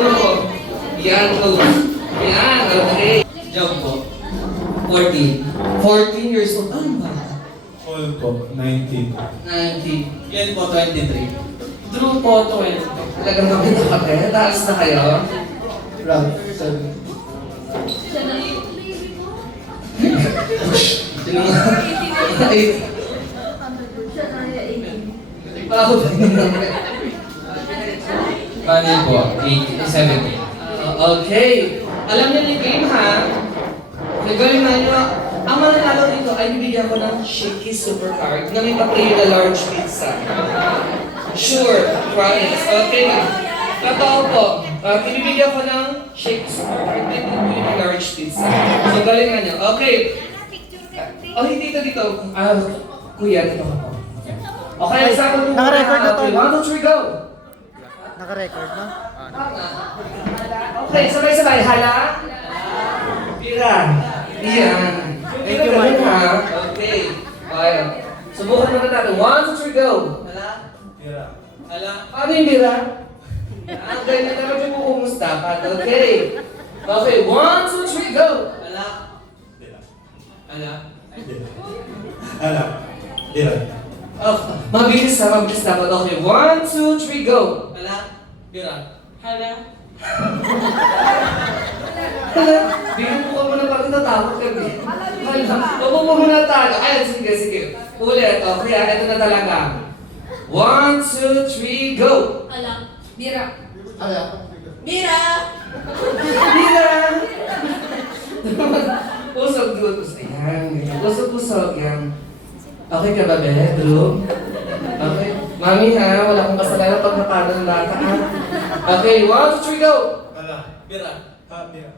mo ako. Yan, close. Yan, okay. Job po. 14. 14 years old. Ano ba? All po, 19. 90. Yan po, 23. Drew po, 20. Talagang makita ka, eh. Taas na kayo. Ralph, 7. Sino nga? 8. Bakit ba yun naman? Paano po? 17. Okay. Alam niyo yung game, ha? Nagawin na nyo. Ang mananalo dito ay bibigyan ko ng Shaky Supercard na may pa-play na large pizza. Sure. Promise. Okay na. Totoo po. Bibigyan ko ng Shaky Supercard na may pa large pizza. So, galingan nyo. Okay. Oh, hindi dito. Kuya, dito ka po. Okay, sa akin Naka-record na to. Okay, 1, 2, 3, go! Naka-record na? Okay, sabay-sabay. Hala. Pira. Iyan. Thank you, Mike. Okay. Okay. Subukan muna natin. 1, 2, 3, go! Hala. Tira. Hala. Paano yung bira? Ang ganyan naman yung kukumus dapat. Okay. Okay, 1, 2, 3, go! Hala. Tira. Hala. Tira. Ala. Tira. Oh, mabilis dapat. Okay, 1, 2, 3, go! Hala. Bira. Hala. Hala. Bigyan mo ka muna pag natatakot ka. Hala. Huwag mo muna tayo. Ay, sige. Ulit. Okay, ito na talaga. 1, 2, 3, go! Alam. Bira. Ala. Bira! Bira! Usog. Ayan. Usog. Yan. Okay ka ba, Beth? Drew? Okay. Mami ha, wala akong kasalanan pag napano ng bata ha. Okay, 1, 2, 3, go! Ala. Bira. Ha, tira.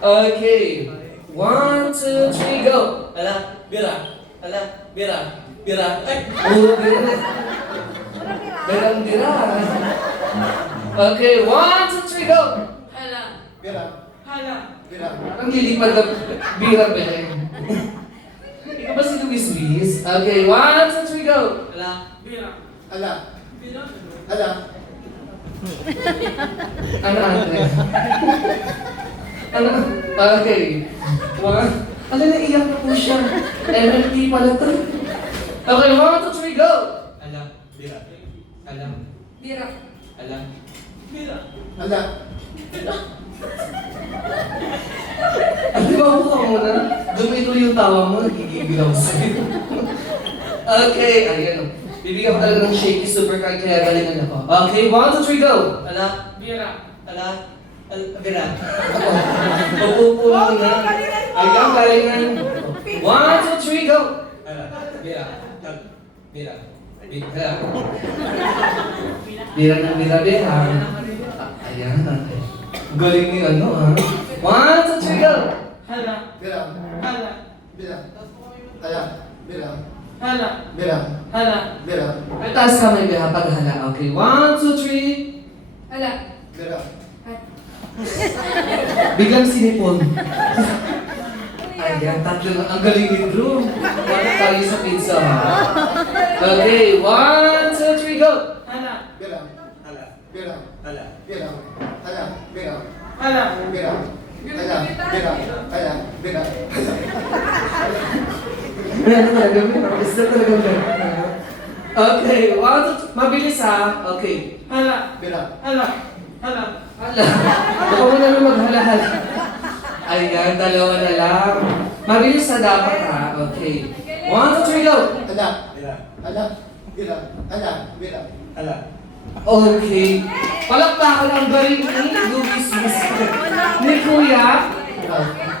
Okay. 1, 2, 3, go! Ala, bira. Ala, bira. Bira. Ay! Puro bira. Berang bira. Okay, 1, 2, 3, go! Hala. Tira. Hala. Tira. Ang lilipad na bira, Beth. Ikaw ba si Luis? Okay, 1, 2, 3, go! Ala, bira. Ala. Bira. Ala. Ano? Okay. One. Ano, naiyak na po siya. MLT pala to. Okay, 1, 2, 3, go! Alam. Tira. Alam. Bira. Alam. Bira. Ala. Di ba mo ka muna? Dumituloy yung tawa mo, nagigigil ako sa'yo. Okay, ayan. Bibigyan ko talaga ng Shaky Supercard kaya galingan ako. Okay, 1, 2, 3, go! Ala. Bira. Ala. Bira. Upo muna. Ayan, galingan. 1, 2, 3, go! Ala. Bira. Bira. Bira. Bira ng bira. Ayan. Galing ni ano ha. 1, 2, 3, go! Hala. Tira. Hala. Tira. Ala. Tira. Hala. Tira. Hala. Tira. Ay, taas kamay ba pag hala. Okay, 1, 2, 3. Hala. Tira. Biglang sinipon. Ayan, tatlo na. Ang galing ni Drew. Bakit tayo sa pizza ha? Okay, 1, 2, 3, go! Hala. Tira. Ala. Tira. Ala. Tira. Ala. Tira. Hala. Tira. Ala. Tira. Ala. Tira. Ano talaga, is that talaga meron? Okay, 1, 2, mabilis ha. Okay. Hala. Tira. Hala. Hala. Hala. Baka mo namin maghala-hala. Ayan, dalawa na lang. Mabilis na dapat ha. Okay. 1, 2, 3, go! Ala. Tira. Ala. Tira. Ala. Tira. Ala. Okay. Palakpakan ang galing ni Luis ni Kuya.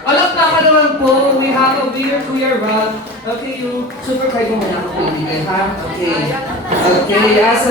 Palakpakan naman po. We have a winner, Kuya Rob. Okay, yung super card mo muna ako pwede ha. Okay. Okay, asa